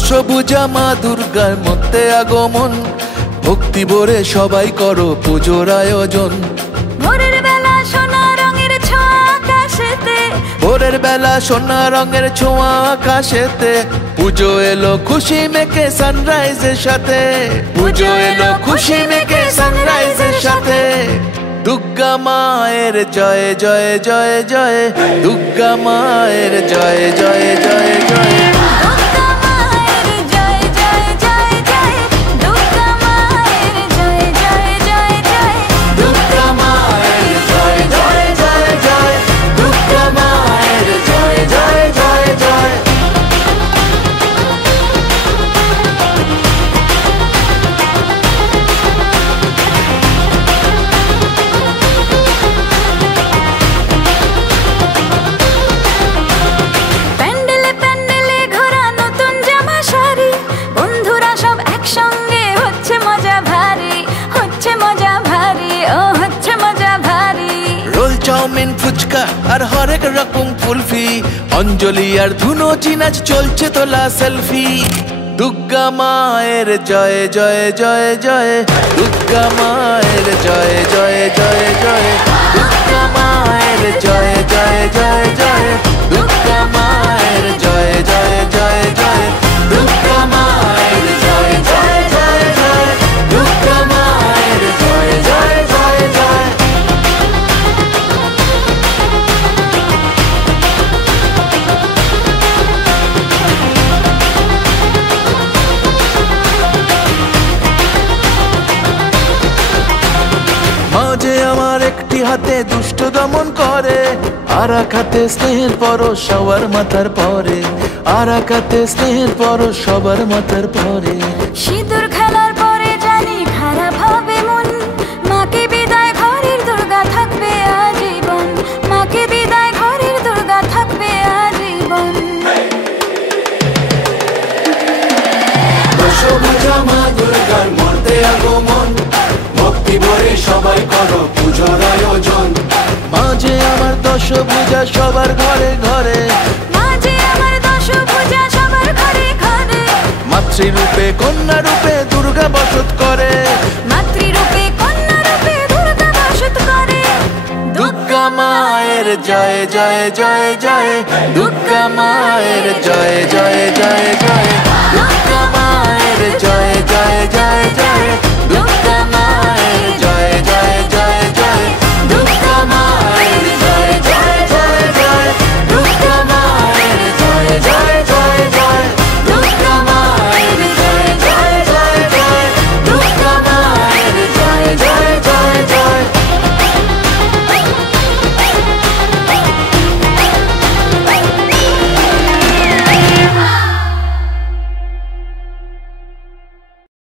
দশভুজা মা দুর্গার মধ্যে আগমন, ভক্তি ভরে সবাই করো পুজোর আয়োজন। ভোরের বেলা সোনা রঙের ছোঁয়া আকাশেতে, ভোরের বেলা সোনা রঙের ছোঁয়া আকাশেতে, পুজো এলো খুশি মেখে সানরাইজের সাথে, পুজো এলো খুশি মেখে সানরাইজের সাথে। দুর্গা মায়ের জয় জয় জয় জয়, দুর্গা মায়ের জয় জয় জয় জয়। দুর্গা মায়ের জয় জয় জয় জয়, দুর্গা মায়ের জয় জয় জয় জয়, দুর্গা মায়ের জয় জয় জয় জয়, দুর্গা মায়ের জয় জয় জয় জয়। প্যান্ডেলে প্যান্ডেলে ঘোরা নতুন জামা শাড়ি, বন্ধুরা সব একসঙ্গে হচ্ছে মজা ভারী, হচ্ছে মজা ভারী, ও হচ্ছে মজা ভারী। রোল চাউমিন ফুচকা আর হরেক রকম কুলফি, অঞ্জলি আর ধুনো চিনাচ চলছে তোলা সেলফি। দুর্গা মায়ের জয় জয় জয় জয়, দুর্গা মায়ের জয় জয় জয় জয়, দুর্গা মায়ের জয় জয় জয় জয়, দুর্গা মায়ের জয় জয় জয় জয়, দুর্গা মায়ের জয় জয় জয় জয়, দুর্গা মায়ের জয় জয় জয় জয়। মাঝে আমার একটি হাতে দুষ্ট দমন করে, আর এক হাতে স্নেহের পরশ সবার মাথার পরে, আর এক হাতে স্নেহের পরশ সবার মাথার পরে। সিঁদুর খেলার পরে জানি খারাপ হবে মন, মাকে বিদায় ঘরের দুর্গা থাকবে আজীবন, মাকে বিদায় ঘরের দুর্গা থাকবে আজীবন। দশভুজা মা দুর্গার মধ্যে আগমন, ভক্তি ভরে সবাই করো পুজোর আয়োজন। মাঝে আমার দশভুজা সবার ঘরে ঘরে, মাঝে আমার দশভুজা সবার ঘরে ঘরে, মাতৃরূপে কন্যা রূপে দুর্গা বসত করে, মাতৃরূপে কন্যা রূপে দুর্গা বসত করে। দুর্গা মায়ের জয় জয় জয় জয়, দুর্গা মায়ের